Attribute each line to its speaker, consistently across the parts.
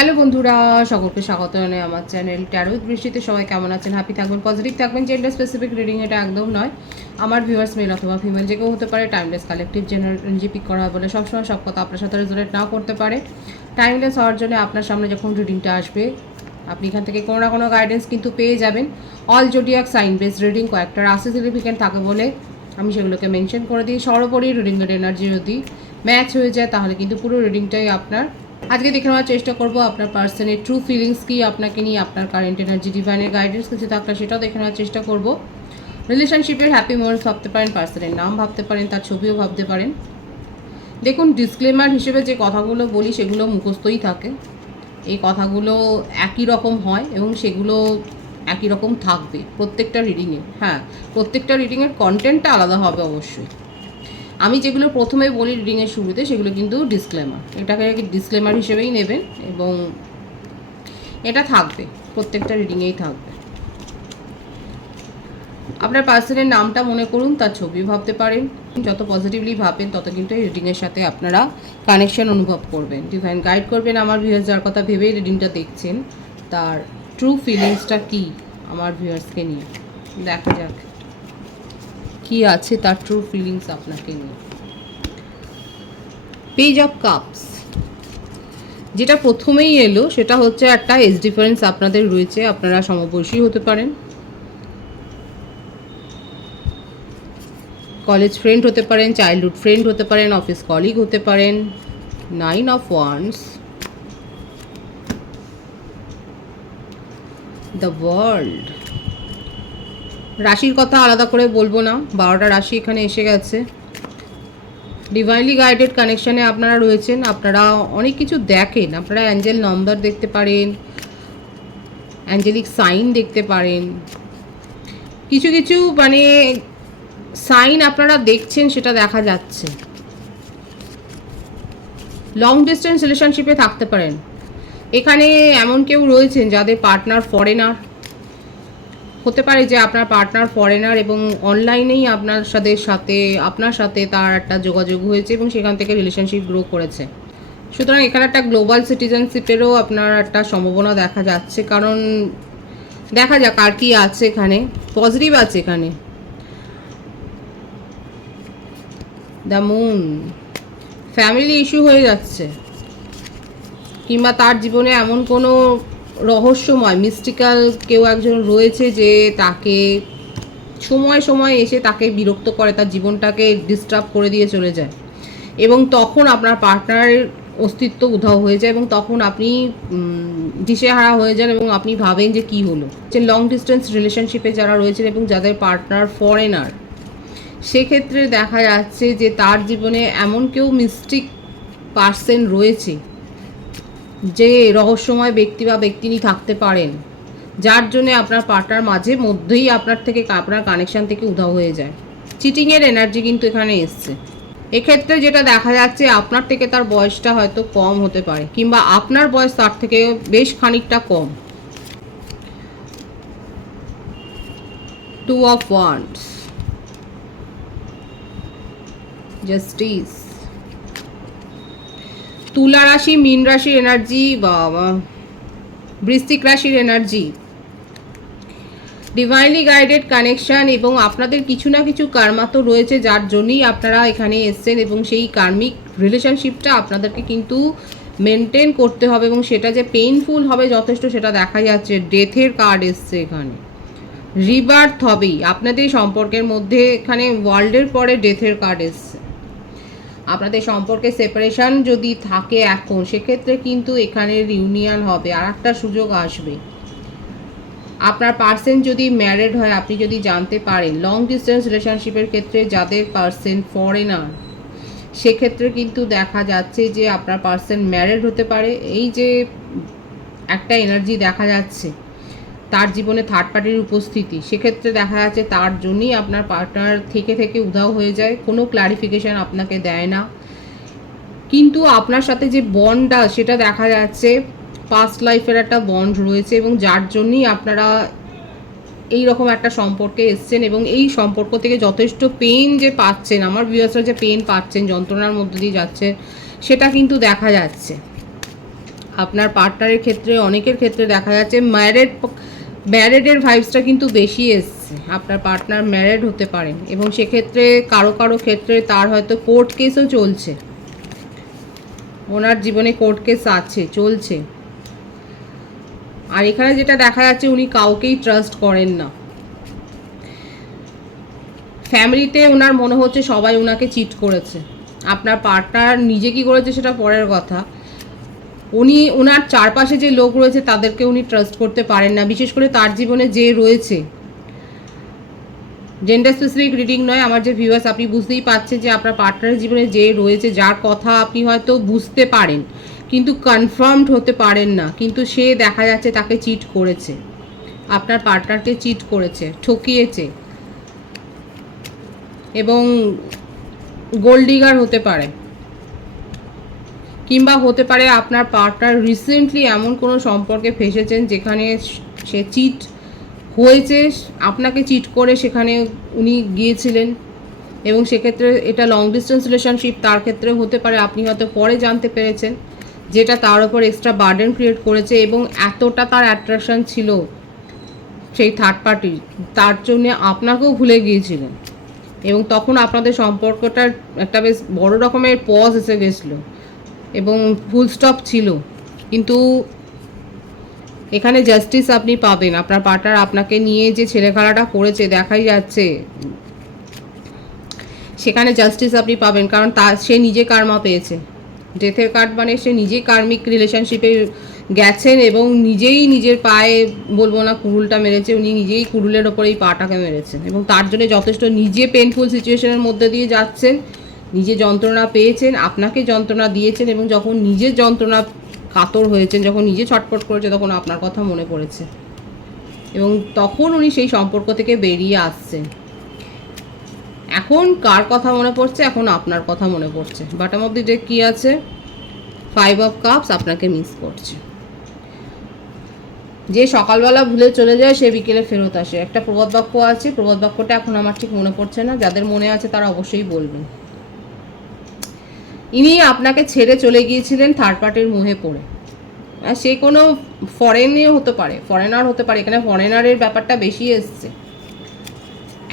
Speaker 1: Hello বন্ধুরা, সকলকে স্বাগত জানাই আমার চ্যানেল ট্যারো বৃষ্টিতে সবাই কেমন আছেন? হ্যাপি থাকবেন পজিটিভ থাকবেন। জেন্ডার স্পেসিফিক রিডিং এটা একদম নয়। আমার ভিউয়ার্স মেল অথবা ফিমেল যে কেউ হতে পারে টাইমলেস কালেকটিভ জেনারেল পিক করা হয় বলে সবসময় সব কথা আপনার সাথে রেজোনেট নাও করতে পারে। টাইমলেস হওয়ার জন্য আপনার সামনে যখন রিডিংটা আসবে, আপনি এখান থেকে কোনো না কোনো গাইডেন্স কিন্তু পেয়ে যাবেন। All zodiac sign base reading কয়েকটা রাশি সিগনিফিকেন্ট থাকে বলে আমি সেগুলোকে মেনশন করে দিই। সর্বোপরি রিডিংয়ের এনার্জি যদি ম্যাচ হয়ে যায়, তাহলে কিন্তু পুরো রিডিংটাই আপনার আজকে দেখে নেওয়ার চেষ্টা করব আপনার পার্সনের ট্রু ফিলিংস কি, আপনাকে নিয়ে, আপনার কারেন্ট এনার্জি ডিভাইনের গাইডেন্স কিছু থাকলে সেটাও দেখে নেওয়ার চেষ্টা করব। রিলেশনশিপের হ্যাপি মোমেন্টস ভাবতে পারেন পার্সনের নাম ভাবতে পারেন, তার ছবিও ভাবতে পারেন। দেখুন ডিসক্লেমার হিসেবে যে কথাগুলো বলি, সেগুলো মুখস্থই থাকে। এই কথাগুলো একই রকম হয় এবং সেগুলো একই রকম থাকবে প্রত্যেকটা রিডিংয়ে হ্যাঁ প্রত্যেকটা রিডিংয়ের কন্টেন্টটা আলাদা হবে অবশ্যই। আমি যেগুলো প্রথমে বলি রিডিংয়ের শুরুতে, সেগুলো কিন্তু ডিসক্লেমার এটাকে ডিসক্লেমার হিসেবেই নেবেন এবং এটা থাকবে, প্রত্যেকটা রিডিংয়েই থাকবে। আপনার পার্সনের নামটা মনে করুন, তার ছবি ভাবতে পারেন। যত পজিটিভলি ভাবেন, তত কিন্তু এই রিডিংয়ের সাথে আপনারা কানেকশন অনুভব করবেন। ডিভাইন গাইড করবেন আমার ভিউয়ার্স যার কথা ভেবেই রিডিংটা দেখছেন। তার ট্রু ফিলিংসটা কি, আমার ভিউয়ার্সকে নিয়ে। দেখা যাক। কি আছে তার ট্রু ফিলিংস আপনাকে নিয়ে? পেজ অফ কাপস যেটা প্রথমেই এলো, সেটা হচ্ছে একটা এজ ডিফারেন্স আপনাদের রয়েছে, আপনারা সমবয়সী হতে পারেন। কলেজ ফ্রেন্ড হতে পারেন চাইল্ডহুড ফ্রেন্ড হতে পারেন অফিস কলিগ হতে পারেন। Nine of wands the world রাশির কথা আলাদা করে বলব না, বারোটা রাশি এখানে এসে গেছে। ডিভাইনলি গাইডেড কানেকশানে আপনারা রয়েছেন, আপনারা অনেক কিছু দেখেন, আপনারা অ্যাঞ্জেল নম্বর দেখতে পারেন, অ্যাঞ্জেলিক সাইন দেখতে পারেন। কিছু কিছু মানে সাইন আপনারা দেখছেন, সেটা দেখা যাচ্ছে। লং ডিস্টেন্স রিলেশনশিপে থাকতে পারেন। এখানে এমন কেউ রয়েছেন যাদের পার্টনার ফরেনার হতে পারে যে আপনার পার্টনার ফরেনার এবং অনলাইনেই আপনার সাথে সাথে, আপনার সাথে তার একটা যোগাযোগ হয়েছে এবং সেখান থেকে রিলেশনশিপ গ্রো করেছে। সুতরাং এখানে একটা গ্লোবাল সিটিজেনশিপেরও আপনার একটা সম্ভাবনা দেখা যাচ্ছে। কারণ দেখা যাক আর কি আছে এখানে। পজিটিভ আছে এখানে। দ্য মুন ফ্যামিলি ইস্যু হয়ে যাচ্ছে। কিংবা তার জীবনে এমন কোনো রহস্যময় মিস্টিক্যাল কেউ একজন রয়েছে যে তাকে সময় সময় এসে তাকে বিরক্ত করে, তার জীবনটাকে ডিস্টার্ব করে দিয়ে চলে যায়। এবং তখন আপনার পার্টনারের অস্তিত্ব উধাও হয়ে যায় এবং তখন আপনি দিশেহারা হয়ে যান এবং আপনি ভাবেন যে কি হলো। যে লং ডিস্টেন্স রিলেশনশিপে যারা রয়েছেন এবং যাদের পার্টনার ফরেনার সেক্ষেত্রে দেখা যাচ্ছে যে তার জীবনে এমন কেউ মিস্টিক পার্সন রয়েছে যে রহস্যময় ব্যক্তি বা ব্যক্তিনি থাকতে পারেন, যার জন্য আপনার পার্টনার মাঝে মধ্যেই আপনার থেকে আপনার কানেকশান থেকে উধাও হয়ে যায়। চিটিংয়ের এনার্জি কিন্তু এখানে এসছে। এক্ষেত্রে যেটা দেখা যাচ্ছে, আপনার থেকে তার বয়সটা হয়তো কম হতে পারে, কিংবা আপনার বয়স তার থেকে বেশ খানিকটা কম। টু অফ ওয়ান্স জাস্টিস তুলা রাশি, মীন রাশির এনার্জি বা বৃশ্চিক রাশির এনার্জি ডিভাইনলি গাইডেড কানেকশন এবং আপনাদের কিছু না কিছু কার্মা তো রয়েছে যার জন্যই আপনারা এখানে এসছেন এবং সেই কার্মিক রিলেশনশিপটা আপনাদেরকে কিন্তু মেনটেন করতে হবে এবং সেটা যে পেইনফুল হবে যথেষ্ট সেটা দেখা যাচ্ছে। ডেথের কার্ড এসছে এখানে। রিবার্থ হবেই। আপনাদের সম্পর্কের মধ্যে এখানে ওয়ার্ল্ডের পরে ডেথের কার্ড এসছে। আপনাদের সম্পর্কে সেপারেশন যদি থাকে এখন, সেক্ষেত্রে কিন্তু এখানে রিউনিয়ন হবে আর একটা সুযোগ আসবে। আপনার পার্সন যদি ম্যারেড হয়, আপনি যদি জানতে পারেন লং ডিস্টেন্স রিলেশনশিপের ক্ষেত্রে যাদের পার্সন ফরেনার সেক্ষেত্রে কিন্তু দেখা যাচ্ছে যে আপনার পার্সন ম্যারেড হতে পারে। এই যে একটা এনার্জি দেখা যাচ্ছে। তার জীবনে থার্ড পার্টির উপস্থিতি। সেক্ষেত্রে দেখা যাচ্ছে তার জন্যই আপনার পার্টনার থেকে থেকে উধাও হয়ে যায়, কোনো ক্লারিফিকেশান আপনাকে দেয় না। কিন্তু আপনার সাথে যে বন্ডটা সেটা দেখা যাচ্ছে পাস্ট লাইফের একটা বন্ড রয়েছে এবং যার জন্যই আপনারা এই রকম একটা সম্পর্কে এসছেন এবং এই সম্পর্ক থেকে যথেষ্ট পেন যে পাচ্ছেন, আমার ভিউয়ার্সরা যে পেন পাচ্ছেন, যন্ত্রণার মধ্যে দিয়ে যাচ্ছে, সেটা কিন্তু দেখা যাচ্ছে। আপনার পার্টনারের ক্ষেত্রে, অনেকের ক্ষেত্রে দেখা যাচ্ছে ম্যারেড ম্যারেডের ভাইবসটা কিন্তু বেশি এসছে। আপনার পার্টনার ম্যারেড হতে পারেন এবং সেক্ষেত্রে কারও কারও ক্ষেত্রে তার হয়তো কোর্ট কেসও চলছে। ওনার জীবনে কোর্ট কেস আছে, চলছে। আর এখানে যেটা দেখা যাচ্ছে, উনি কাউকেই ট্রাস্ট করেন না। ফ্যামিলিতে ওনার মনে হচ্ছে সবাই ওনাকে চিট করেছে। আপনার পার্টনার নিজে কি করেছে সেটা পরের কথা। উনি ওনার চারপাশে যে লোক রয়েছে তাদেরকে উনি ট্রাস্ট করতে পারেন না। বিশেষ করে তার জীবনে যে রয়েছে। জেন্ডার স্পেসিফিক রিডিং নয়, আমার যে ভিউয়ার্স আপনি বুঝতেই পারছেন যে আপনার পার্টনারের জীবনে যে রয়েছে, যার কথা আপনি হয়তো বুঝতে পারেন, কিন্তু কনফার্মড হতে পারেন না। কিন্তু সে দেখা যাচ্ছে তাকে চিট করেছে। আপনার পার্টনারকে চিট করেছে, ঠকিয়েছে। এবং গোল্ডিগার হতে পারে। কিংবা হতে পারে আপনার পার্টনার রিসেন্টলি এমন কোনো সম্পর্কে ফেসেছেন যেখানে সে চিট হয়েছে, আপনাকে চিট করে সেখানে উনি গিয়েছিলেন এবং সেক্ষেত্রে এটা লং ডিস্টেন্স রিলেশনশিপ তার ক্ষেত্রে হতে পারে আপনি হয়তো পরে জানতে পেরেছেন যেটা তার উপর এক্সট্রা বার্ডেন ক্রিয়েট করেছে এবং এতটা তার অ্যাট্রাকশন ছিল সেই থার্ড পার্টি তার জন্য আপনাকেও ভুলে গিয়েছিলেন। এবং তখন আপনাদের সম্পর্কটার একটা বেশ বড় রকমের পজ এসে গেছিল। এবং ফুল স্টপ ছিল। কিন্তু এখানে জাস্টিস আপনি পাবেন। আপনার পার্টনার আপনাকে নিয়ে যে ছেলে খেলাটা করেছে, দেখাই যাচ্ছে। সেখানে জাস্টিস আপনি পাবেন, কারণ তা, সে নিজে কার্মা পেয়েছে। ডেথের কার্ড মানে সে নিজেই কার্মিক রিলেশনশিপে গেছেন এবং নিজেই নিজের পায়ে, বলব না কুড়ুলটা মেরেছে, উনি নিজেই কুড়ুলের ওপরেই পাটাকে মেরেছেন। এবং তার জন্য যথেষ্ট নিজে পেনফুল সিচুয়েশনের মধ্যে দিয়ে যাচ্ছেন। নিজে যন্ত্রণা পেয়েছেন, আপনাকে যন্ত্রণা দিয়েছেন এবং যখন নিজের যন্ত্রণা কাতর হয়েছেন, যখন নিজে ছটফট করেছে তখন আপনার কথা মনে পড়েছে। এবং তখন উনি সেই সম্পর্ক থেকে বেরিয়ে আসছেন। এখন কার কথা মনে পড়ছে? এখন আপনার কথা মনে পড়ছে। বাটাম অফ দি ডে কী আছে? ফাইভ অফ কাপস আপনাকে মিস করছে। যে সকালবেলা ভুলে চলে যায়, সে বিকেলে ফেরত আসে। একটা প্রবাদ বাক্য আছে, প্রবাদ বাক্যটা এখন আমার ঠিক মনে পড়ছে না। যাদের মনে আছে তারা অবশ্যই বলবেন। ইনি আপনাকে ছেড়ে চলে গিয়েছিলেন থার্ড পার্টির মুহে পড়ে। সে কোনো ফরেনে হতে পারে ফরেনার হতে পারে, এখানে ফরেনারের ব্যাপারটা বেশি এসছে।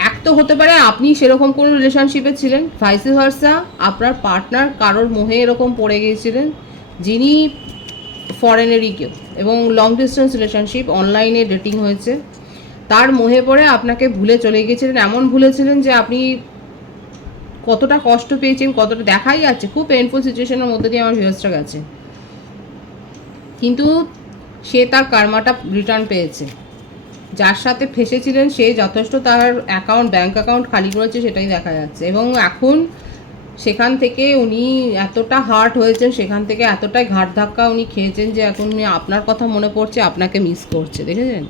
Speaker 1: এক তো হতে পারে আপনি সেরকম কোনো রিলেশনশিপে ছিলেন ভাইসে ভার্সা আপনার পার্টনার কারোর মোহে এরকম পড়ে গিয়েছিলেন, যিনি ফরেনেরই কেউ। এবং লং ডিস্টেন্স রিলেশনশিপ অনলাইনে ডেটিং হয়েছে। তার মোহে পড়ে আপনাকে ভুলে চলে গিয়েছিলেন, এমন ভুলেছিলেন যে আপনি কতটা কষ্ট পেয়েছেন কতটা দেখাই যাচ্ছে, খুব পেনফুল সিচুয়েশনের মধ্যে দিয়ে আমার ভিউসটা গেছে। কিন্তু সে তার কার্মাটা রিটার্ন পেয়েছে। যার সাথে ফেসেছিলেন, সে যথেষ্ট তার অ্যাকাউন্ট ব্যাঙ্ক অ্যাকাউন্ট খালি করেছে, সেটাই দেখা যাচ্ছে। এবং এখন সেখান থেকে উনি এতটা হার্ট হয়েছেন, সেখান থেকে এতটাই ঘাট ধাক্কা উনি খেয়েছেন যে এখন উনি আপনার কথা মনে পড়ছে, আপনাকে মিস করছে, দেখেছেন?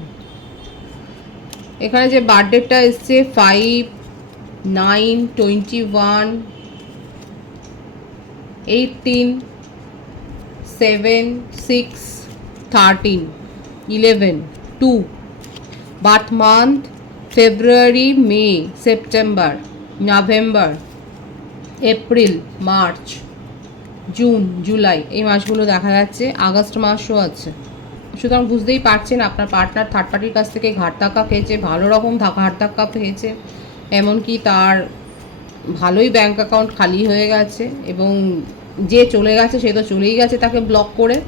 Speaker 1: এখানে যে বার্থডেটা এসছে five nine twenty one eighteen seven six thirteen eleven two birth month February May September November April March June July এই মাসগুলো দেখা যাচ্ছে আগস্ট মাসও আছে। সুতরাং বুঝতেই পারছেন, আপনার পার্টনার থার্ড পার্টির কাছ থেকে ঘাট ধাক্কা খেয়েছে, ভালো রকম ঘাট ধাক্কা খেয়েছে এমনকি তার ভালোই ব্যাংক অ্যাকাউন্ট খালি হয়ে গেছে এবং যে চলে গেছে সে তো চলেই গেছে তাকে ব্লক করে।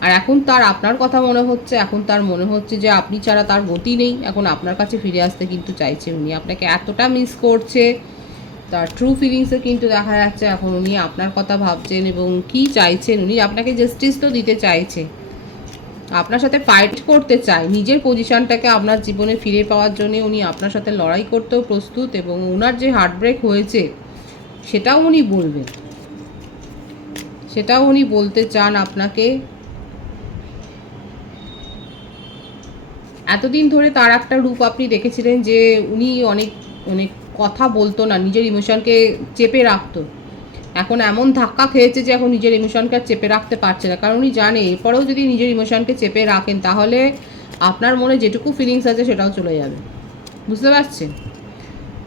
Speaker 1: আর এখন তার আপনার কথা মনে হচ্ছে, এখন তার মনে হচ্ছে যে আপনি ছাড়া তার গতি নেই। এখন আপনার কাছে ফিরে আসতে কিন্তু চাইছে উনি। আপনাকে এতটা মিস করছে, তার ট্রু ফিলিংসে কিন্তু দেখা যাচ্ছে। এখন উনি আপনার কথা ভাবছেন এবং কি চাইছেন? উনি আপনাকে জাস্টিস তো দিতে চাইছে। আপনার সাথে ফাইট করতে চায় নিজের পজিশনটাকে আপনার জীবনে ফিরে পাওয়ার জন্য উনি আপনার সাথে লড়াই করতেও প্রস্তুত এবং ওনার যে হার্টব্রেক হয়েছে, সেটাও উনি বলবেন। সেটাও উনি বলতে চান আপনাকে। এতদিন ধরে তার একটা রূপ আপনি দেখেছিলেন যে উনি অনেক অনেক কথা বলতো না, নিজের ইমোশনকে চেপে রাখতো। এখন এমন ধাক্কা খেয়েছে যে এখন নিজের ইমোশনকে আর চেপে রাখতে পারছে না। কারণ উনি জানে, এরপরেও যদি নিজের ইমোশনকে চেপে রাখেন, তাহলে আপনার মনে যেটুকু ফিলিংস আছে সেটাও চলে যাবে। বুঝতে পারছেন?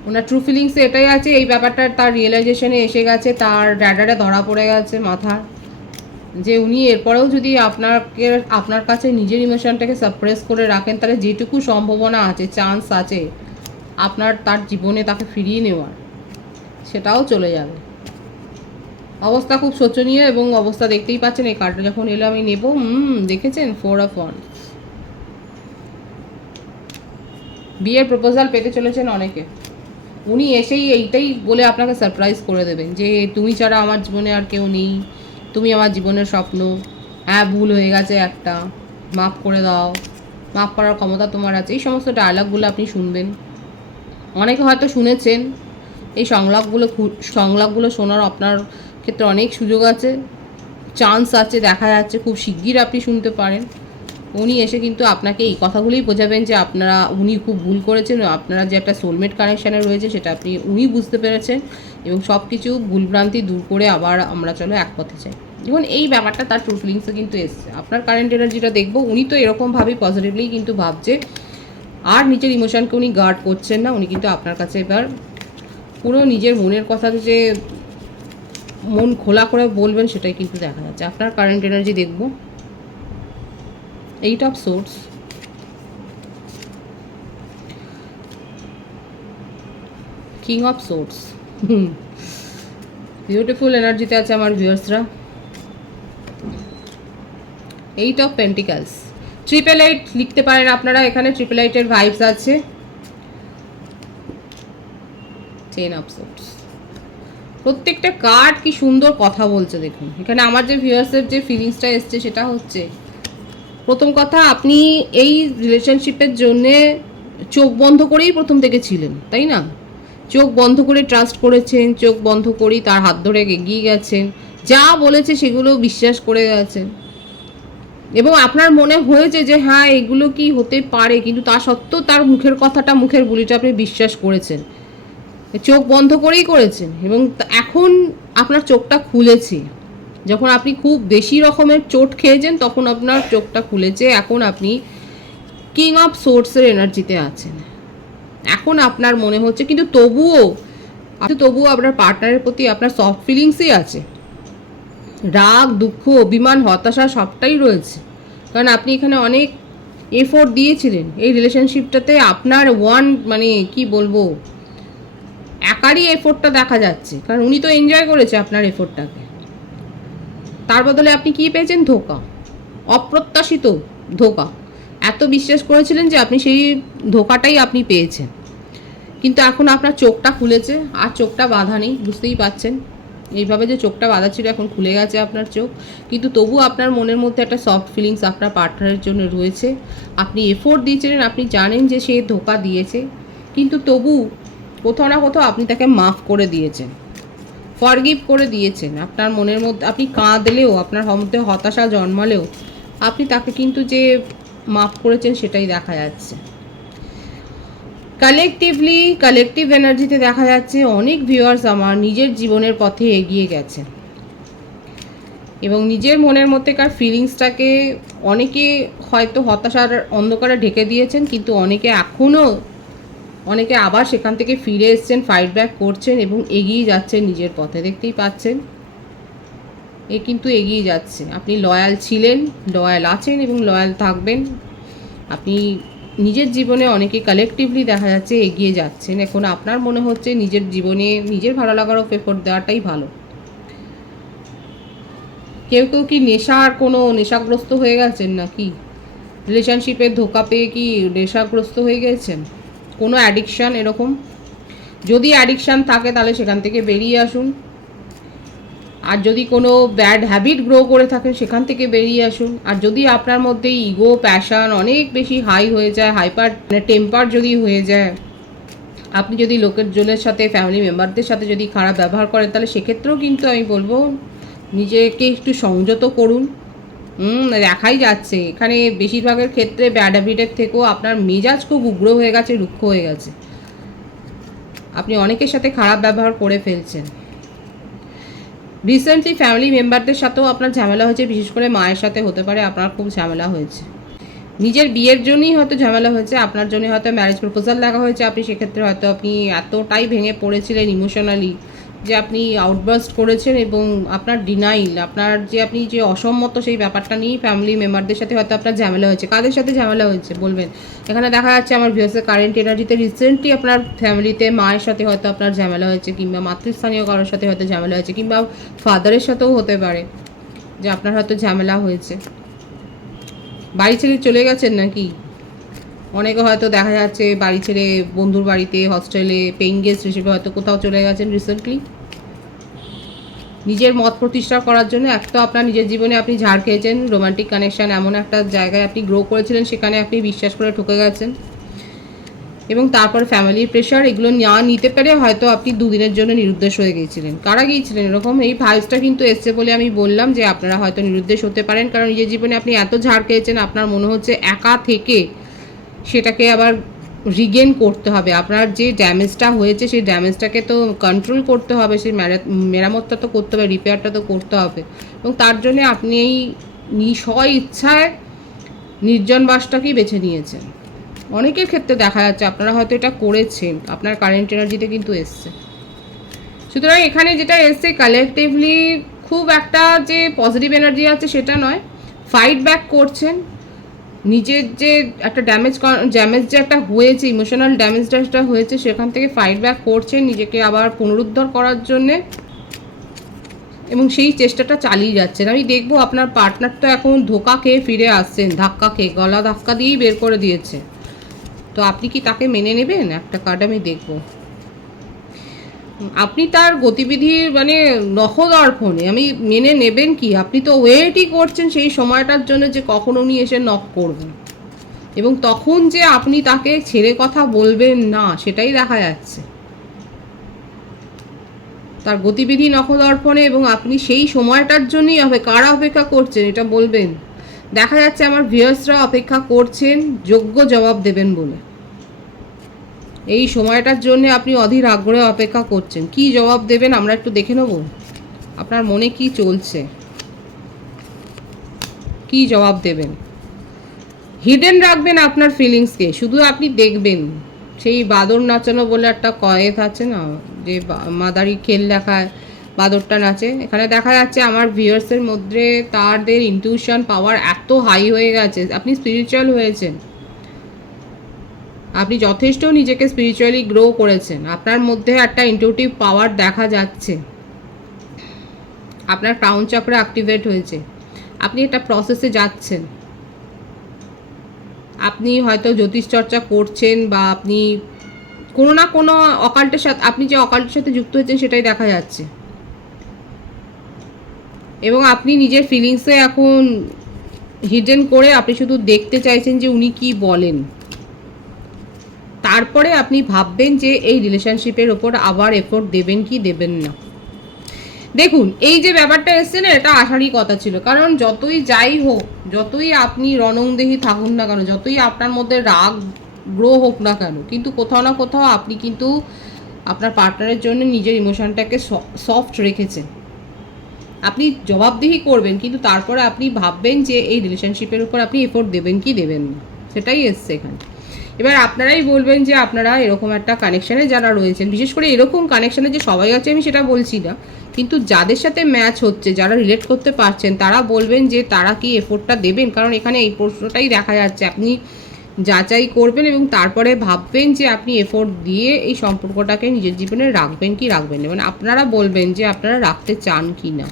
Speaker 1: ওনার ট্রু ফিলিংসে এটাই আছে, এই ব্যাপারটা তার রিয়েলাইজেশনে এসে গেছে, তার ড্যাডারে ধরা পড়ে গেছে মাথার যে উনি এরপরেও যদি আপনাকে, আপনার কাছে নিজের ইমোশনটাকে সাপ্রেস করে রাখেন, তাহলে যেটুকু সম্ভাবনা আছে চান্স আছে, আপনার তার জীবনে তাকে ফিরিয়ে নেওয়ার, সেটাও চলে যাবে। অবস্থা খুব শোচনীয় এবং অবস্থা দেখতেই পাচ্ছেন এই কার্ডটা যখন এলো আমি নেব দেখেছেন? ফোর অফ ওয়ান বিয়ের প্রপোজাল পেতে চলেছেন অনেকে। উনি এসেই এইটাই বলে আপনাকে সারপ্রাইজ করে দেবেন যে, তুমি ছাড়া আমার জীবনে আর কেউ নেই। তুমি আমার জীবনের স্বপ্ন। হ্যাঁ ভুল হয়ে গেছে একটা। মাফ করে দাও। মাফ করার ক্ষমতা তোমার আছে। এই সমস্ত ডায়লগগুলো আপনি শুনবেন। অনেকে হয়তো শুনেছেন। এই সংলাপগুলো সংলাপগুলো শোনার আপনার ক্ষেত্রে অনেক সুযোগ আছে চান্স আছে, দেখা যাচ্ছে, খুব শিগগির আপনি শুনতে পারেন। উনি এসে কিন্তু আপনাকে এই কথাগুলোই বোঝাবেন যে আপনারা, উনি খুব ভুল করেছেন, আপনারা যে একটা সোলমেট কানেকশানে রয়েছে, সেটা আপনি, উনি বুঝতে পেরেছেন এবং সব কিছু ভুলভ্রান্তি দূর করে আবার আমরা চলো এক পথে চাই এবং এই ব্যাপারটা তার ট্রু ফিলিংসে কিন্তু এসছে। আপনার কারেন্ট এনার্জিটা দেখব, উনি তো এরকমভাবেই পজিটিভলি কিন্তু ভাবছে। আর নিজের ইমোশনকে উনি গার্ড করছেন না, উনি কিন্তু আপনার কাছে এবার পুরো নিজের মনের কথা যে মন খোলা করে বলবেন সেটাই কিন্তু দেখা যাচ্ছে। আপনার কারেন্ট এনার্জি দেখব। Eight of swords king of swords beautiful এনার্জিতে আছে আমার ভিউয়ার্সরা eight of pentacles triple eight লিখতে পারেন আপনারা, এখানে ট্রিপল এইটের ভাইবস আছে। টেন অফ সোর্স প্রত্যেকটা কার্ড কি সুন্দর কথা বলছে দেখুন। এখানে আমার যে ভিউয়ার্সের যে ফিলিংসটা এসছে সেটা হচ্ছে, প্রথম কথা, আপনি এই রিলেশনশিপের জন্যে চোখ বন্ধ করেই প্রথম থেকে ছিলেন, তাই না? চোখ বন্ধ করে ট্রাস্ট করেছেন, চোখ বন্ধ করেই তার হাত ধরে এগিয়ে গেছেন, যা বলেছে সেগুলো বিশ্বাস করে গেছেন। এবং আপনার মনে হয়েছে যে হ্যাঁ এগুলো কি হতে পারে, কিন্তু তা সত্ত্বেও তার মুখের কথাটা, মুখের বুলিটা আপনি বিশ্বাস করেছেন। চোখ বন্ধ করেই করেছেন এবং এখন আপনার চোখটা খুলেছে। যখন আপনি খুব বেশি রকমের চোট খেয়েছেন, তখন আপনার চোখটা খুলেছে। এখন আপনি কিং অফ সোর্সের এনার্জিতে আছেন। এখন আপনার মনে হচ্ছে, কিন্তু তবুও তবুও আপনার পার্টনারের প্রতি আপনার সফট ফিলিংসই আছে। রাগ, দুঃখ, অভিমান, হতাশা সবটাই রয়েছে। কারণ আপনি এখানে অনেক এফোর্ট দিয়েছিলেন। এই রিলেশনশিপটাতে আপনার ওয়ান মানে কি বলব একারই এফোর্টটা দেখা যাচ্ছে। কারণ উনি তো এনজয় করেছে আপনার এফোর্টটাকে তার বদলে আপনি কি পেয়েছেন? ধোকা। অপ্রত্যাশিত ধোকা। এত বিশ্বাস করেছিলেন যে আপনি সেই ধোকাটাই আপনি পেয়েছেন। কিন্তু এখন আপনার চোখটা খুলেছে, আর চোখটা বাঁধা নেই, বুঝতেই পাচ্ছেন। এইভাবে যে চোখটা বাঁধা ছিল, এখন খুলে গেছে আপনার চোখ। কিন্তু তবু আপনার মনের মধ্যে একটা সফট ফিলিংস আপনার পার্টনারের জন্য রয়েছে। আপনি এফোর্ট দিয়েছিলেন, আপনি জানেন যে সে ধোকা দিয়েছে। কিন্তু তবু কোথাও না কোথাও আপনি তাকে মাফ করে দিয়েছেন। ফরগিভ করে দিয়েছেন। আপনার মনের মধ্যে, আপনি কাঁদলেও, আপনার মধ্যে হতাশা জন্মালেও, আপনি তাকে কিন্তু যে মাফ করেছেন সেটাই দেখা যাচ্ছে। কালেকটিভলি কালেকটিভ এনার্জিতে দেখা যাচ্ছে অনেক ভিউয়ার্স আমার নিজের জীবনের পথে এগিয়ে গেছে। এবং নিজের মনের মধ্যেকার ফিলিংসটাকে অনেকে হয়তো হতাশার অন্ধকারে ঢেকে দিয়েছেন, কিন্তু অনেকে এখনও অনেকে আবার সেখান থেকে ফিরে এসছেন ফাইট ব্যাক করছেন এবং এগিয়ে যাচ্ছেন নিজের পথে। দেখতেই পাচ্ছেন। এ কিন্তু এগিয়ে যাচ্ছে। আপনি লয়াল ছিলেন লয়াল আছেন এবং লয়াল থাকবেন। আপনি নিজের জীবনে অনেকে কালেকটিভলি দেখা যাচ্ছে এগিয়ে যাচ্ছেন। এখন আপনার মনে হচ্ছে নিজের জীবনে নিজের ভালো লাগারও পেপর দেওয়াটাই ভালো। কেউ কেউ কি নেশার কোনো নেশাগ্রস্ত হয়ে গেছেন নাকি? রিলেশনশিপের ধোকা পেয়ে কি নেশাগ্রস্ত হয়ে গেছেন? কোনো অ্যাডিকশান এরকম? যদি অ্যাডিকশান থাকে তাহলে সেখান থেকে বেরিয়ে আসুন। আর যদি কোনো ব্যাড হ্যাবিট গ্রো করে থাকেন, সেখান থেকে বেরিয়ে আসুন। আর যদি আপনার মধ্যে ইগো প্যাশান অনেক বেশি হাই হয়ে যায় হাইপার মানে টেম্পার যদি হয়ে যায়, আপনি যদি লোকের জনের সাথে ফ্যামিলি মেম্বারদের সাথে যদি খারাপ ব্যবহার করেন, তাহলে সেক্ষেত্রেও কিন্তু আমি বলব, নিজেকে একটু সংযত করুন। দেখাই যাচ্ছে। এখানে বেশিরভাগের ক্ষেত্রে ব্যাড হ্যাবিটের থেকেও আপনার মেজাজ খুব উগ্র হয়ে গেছে, রুক্ষ হয়ে গেছে। আপনি অনেকের সাথে খারাপ ব্যবহার করে ফেলছেন। রিসেন্টলি ফ্যামিলি মেম্বারদের সাথেও আপনার ঝামেলা হয়েছে, বিশেষ করে মায়ের সাথে হতে পারে, আপনার খুব ঝামেলা হয়েছে। নিজের বিয়ের জন্যই হয়তো ঝামেলা হয়েছে, আপনার জন্য হয়তো ম্যারেজ প্রপোজাল দেখা হয়েছে, আপনি সেক্ষেত্রে হয়তো আপনি এতটাই ভেঙে পড়েছিলেন ইমোশনালি যে আপনি আউটবাস্ট করেছেন এবং আপনার ডিনাইল আপনার যে আপনি যে অসম্মত সেই ব্যাপারটা নিয়েই ফ্যামিলি মেম্বারদের সাথে হয়তো আপনার ঝামেলা হয়েছে। কাদের সাথে ঝামেলা হয়েছে বলবেন? এখানে দেখা যাচ্ছে আমার ভিউসের কারেন্ট এনার্জিতে রিসেন্টলি আপনার ফ্যামিলিতে মায়ের সাথে হয়তো আপনার ঝামেলা হয়েছে কিংবা মাতৃস্থানীয় কারোর সাথে হয়তো ঝামেলা হয়েছে কিংবা ফাদারের সাথেও হতে পারে যে আপনার হয়তো ঝামেলা হয়েছে। বাড়ি ছেড়ে চলে গেছেন নাকি? অনেকে হয়তো দেখা যাচ্ছে বাড়ি ছেড়ে বন্ধুর বাড়িতে হস্টেলে পেইং গেস্ট হিসেবে হয়তো কোথাও চলে গেছেন রিসেন্টলি নিজের মত প্রতিষ্ঠা করার জন্য এক তো আপনার নিজের জীবনে আপনি ঝাড় খেয়েছেন রোমান্টিক কানেকশন এমন একটা জায়গায় আপনি গ্রো করেছিলেন সেখানে আপনি বিশ্বাস করে ঠকে গেছেন। এবং তারপর ফ্যামিলির প্রেশার এগুলো না নিতে পেরে হয়তো আপনি দুদিনের জন্য নিরুদ্দেশ হয়ে গিয়েছিলেন। কারা গিয়েছিলেন এরকম? এই ভাইসটা কিন্তু এসছে বলে আমি বললাম যে আপনারা হয়তো নিরুদ্দেশ হতে পারেন, কারণ নিজের জীবনে আপনি এত ঝাড় খেয়েছেন, আপনার মনে হচ্ছে একা থেকে সেটাকে আবার রিগেন করতে হবে। আপনার যে ড্যামেজটা হয়েছে, সেই ড্যামেজটাকে তো কন্ট্রোল করতে হবে, সেই মেরা- মেরামতটা তো করতে হবে রিপেয়ারটা তো করতে হবে। এবং তার জন্য আপনি এই নি- স্ব ইচ্ছায় নির্জন বাসটাকেই বেছে নিয়েছেন। অনেকের ক্ষেত্রে দেখা যাচ্ছে, আপনারা হয়তো এটা করেছেন, আপনার কারেন্ট এনার্জিতে কিন্তু এসছে। সুতরাং এখানে যেটা এসছে কালেকটিভলি খুব একটা যে পজিটিভ এনার্জি আছে সেটা নয় ফাইট ব্যাক করছেন। নিজের যে একটা ড্যামেজ ড্যামেজ যে একটা হয়েছে ইমোশনাল ড্যামেজটা যেটা হয়েছে, সেখান থেকে ফাইট ব্যাক করছেন নিজেকে আবার পুনরুদ্ধার করার জন্যে। এবং সেই চেষ্টাটা চালিয়ে যাচ্ছেন আমি দেখব আপনার পার্টনার তো এখন ধোকা খেয়ে ফিরে আসছেন, ধাক্কা খেয়ে, গলা ধাক্কা দিয়েই বের করে দিয়েছে। তো আপনি কি তাকে মেনে নেবেন? একটা কার্ড আমি দেখব। আপনি তার গতিবিধির মানে নখদর্পণে আমি মেনে নেবেন কি? আপনি তো ওয়েটই করছেন সেই সময়টার জন্য যে কখন উনি এসে নক করবেন। এবং তখন যে আপনি তাকে ছেড়ে কথা বলবেন না, সেটাই দেখা যাচ্ছে। তার গতিবিধি নখদর্পণে এবং আপনি সেই সময়টার জন্যই হবে কারা অপেক্ষা করছেন এটা বলবেন? দেখা যাচ্ছে আমার ভিউয়ার্সরা অপেক্ষা করছেন, যোগ্য জবাব দেবেন বলে। এই সময়টার জন্য আপনি অধীর আগ্রহে অপেক্ষা করছেন। কি জবাব দেবেন আমরা একটু দেখে নেব? আপনার মনে কি চলছে? কি জবাব দেবেন? হিডেন রাখবেন আপনার ফিলিংসকে শুধু আপনি দেখবেন। সেই বাদর নাচানো বলে একটা কয়েত আছে না, যে মাদারি খেল দেখায়, বাদরটা নাচে। এখানে দেখা যাচ্ছে আমার ভিউয়ার্সের মধ্যে তাদের ইনটিউশন পাওয়ার এত হাই হয়ে গেছে। আপনি স্পিরিচুয়াল হয়েছেন। আপনি যথেষ্ট নিজেকে স্পিরিচুয়ালি গ্রো করেছেন। আপনার মধ্যে একটা ইনটিউটিভ পাওয়ার দেখা যাচ্ছে। আপনার ক্রাউন চক্র অ্যাক্টিভেট হয়েছে। আপনি একটা প্রসেসে যাচ্ছেন। আপনি হয়তো জ্যোতিষ চর্চা করছেন বা আপনি কোনো না কোনো অকাল্টের সাথে, আপনি যে অকাল্টের সাথে যুক্ত হয়েছেন সেটাই দেখা যাচ্ছে। এবং আপনি নিজের ফিলিংসে এখন হিডেন করে আপনি শুধু দেখতে চাইছেন যে উনি কি বলেন। তারপরে আপনি ভাববেন যে এই রিলেশনশিপের ওপর আবার এফোর্ট দেবেন কি দেবেন না। দেখুন, এই যে ব্যাপারটা এসছে না, এটা আসারই কথা ছিল। কারণ যতই যাই হোক, যতই আপনি রণংদেহী থাকুন না কেন, যতই আপনার মধ্যে রাগ গ্রো হোক না কেন, কিন্তু কোথাও না কোথাও আপনি কিন্তু আপনার পার্টনারের জন্য নিজের ইমোশনটাকে সফট রেখেছেন। আপনি জবাবদিহি করবেন, কিন্তু তারপরে আপনি ভাববেন যে এই রিলেশনশিপের উপর আপনি এফোর্ট দেবেন কি দেবেন না। সেটাই এসছে এখানে। এবার আপনারাই বলবেন যে আপনারা এরকম একটা কানেকশানে যারা রয়েছেন, বিশেষ করে এরকম কানেকশানে যে সবাই আছে আমি সেটা বলছি না, কিন্তু যাদের সাথে ম্যাচ হচ্ছে, যারা রিলেট করতে পারছেন, তারা বলবেন যে তারা কি এফোর্টটা দেবেন? কারণ এখানে এই প্রশ্নটাই দেখা যাচ্ছে, আপনি যাচাই করবেন এবং তারপরে ভাববেন যে আপনি এফোর্ট দিয়ে এই সম্পর্কটাকে নিজের জীবনে রাখবেন কি রাখবেন না। মানে আপনারা বলবেন যে আপনারা রাখতে চান কি না।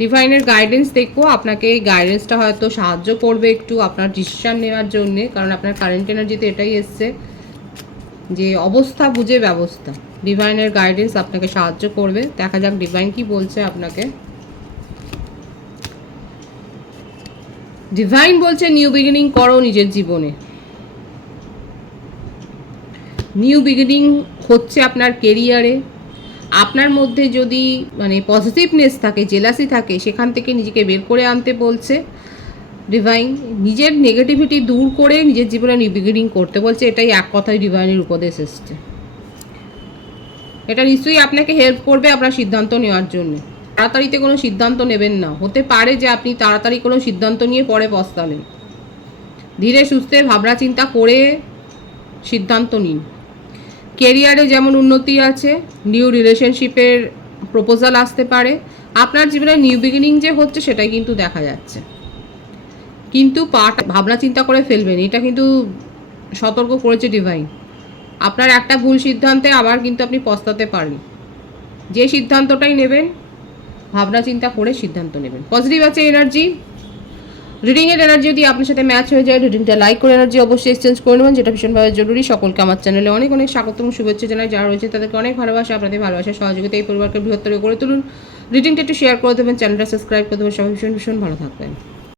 Speaker 1: ডিভাইনের গাইডেন্স দেখব। আপনাকে এই গাইডেন্সটা হয়তো সাহায্য করবে একটু আপনার ডিসিশান নেওয়ার জন্যে, কারণ আপনার কারেন্ট এনার্জিতে এটাই এসছে যে অবস্থা বুঝে ব্যবস্থা। ডিভাইনের গাইডেন্স আপনাকে সাহায্য করবে। দেখা যাক ডিভাইন কি বলছে আপনাকে। ডিভাইন বলছে নিউ বিগিনিং করো নিজের জীবনে। নিউ বিগিনিং হচ্ছে আপনার কেরিয়ারে আপনার মধ্যে যদি মানে পজিটিভনেস থাকে জেলাসি থাকে, সেখান থেকে নিজেকে বের করে আনতে বলছে ডিভাইন নিজের নেগেটিভিটি দূর করে নিজের জীবনে নিউ বিগিনিং করতে বলছে, এটাই এক কথায় ডিভাইনের উপদেশ এসছে। এটা নিশ্চয়ই আপনাকে হেল্প করবে আপনার সিদ্ধান্ত নেওয়ার জন্য। তাড়াতাড়িতে কোনো সিদ্ধান্ত নেবেন না। হতে পারে যে আপনি তাড়াতাড়ি কোনো সিদ্ধান্ত নিয়ে পরে পস্তালেন। ধীরে সুস্থে ভাবনা চিন্তা করে সিদ্ধান্ত নিন। কেরিয়ারে যেমন উন্নতি আছে নিউ রিলেশনশিপের প্রপোজাল আসতে পারে, আপনার জীবনে নিউ বিগিনিং যে হচ্ছে সেটাই কিন্তু দেখা যাচ্ছে। কিন্তু পাটা ভাবনা চিন্তা করে ফেলবেন, এটা কিন্তু সতর্ক করেছে ডিভাইন আপনার একটা ভুল সিদ্ধান্তে আবার কিন্তু আপনি পস্তাতে পারেন। যে সিদ্ধান্তটাই নেবেন, ভাবনা চিন্তা করে সিদ্ধান্ত নেবেন। পজিটিভ আছে এনার্জি রিডিংয়ের এনার্জি যদি আপনার সাথে ম্যাচ হয়ে যায়, রিডিংটা লাইক করে এনার্জি অবশ্যই এক্সচেঞ্জ করে নেবেন, যেটা ভীষণভাবে জরুরি। সকলকে আমার চ্যানেলে অনেক অনেক স্বাগত এবং শুভেচ্ছা জানাই। যারা রয়েছে তাদেরকে অনেক ভালোবাসা, আপনাদের ভালোবাসা সহযোগিতা এই পরিবারকে বৃহত্তর করে তুলুন। রিডিংটা একটু শেয়ার করে দেবেন চ্যানেলটা সাবস্ক্রাইব করে দেবেন। সবাই ভীষণ ভীষণ ভালো থাকবেন।